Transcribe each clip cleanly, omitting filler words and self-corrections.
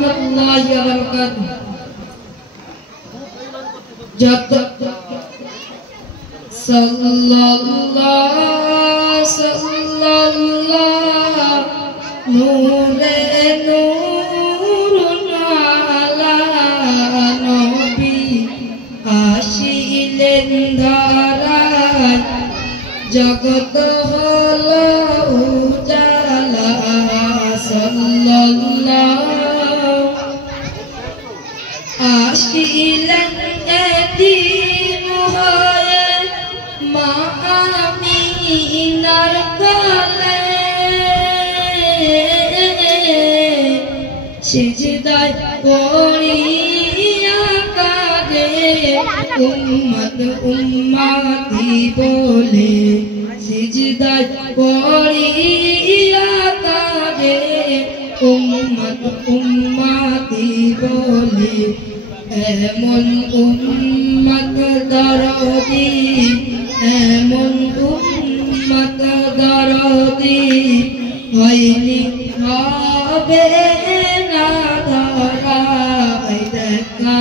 warahmatullahi wabarakatuh. Jatuh sallallahu nure nurun ala nabi আসিলেন ধারায় জগৎ হলো উজালা সাল্লাল্লাহু আসিলেন এতিম হয়ে মা আমিনার কোলে সিজদায় পড়িয়া কাঁদে উম্মত উম্মতি বলে সিজদায় পড়িয়া কাঁদে উম্মত উম্মতি বলে এমন উম্মত দরদি এমন উম্মত দরদি হয়নি হবে না ধরায় দেখা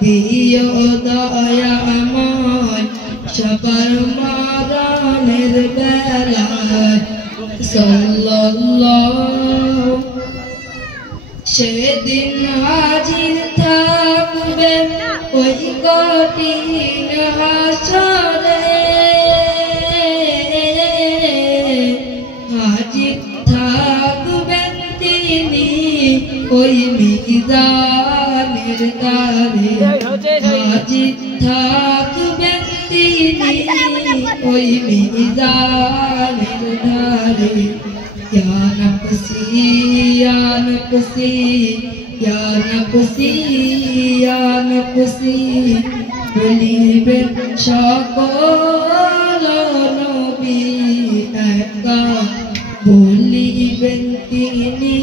দিও দয়াময় সবার মরণের বেলায় সাল্লাল্লাহু সেদিন হাজির থাকবে ওই কঠিন হাসরে হাজির থাকবেন তিনি ওই মিজানের দ্বারে হাজির থাকবেন তিনি ওই মিজানের দ্বারে या नफसी या नफसी या नफसी या नफसी বলিবেন সকল নবী একা বলিবেন তিনি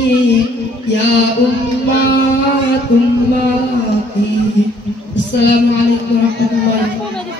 ইয়া উম্মাত উম্মাতি। আসসালামু আলাইকুম ওয়া রাহমাতুল্লাহ।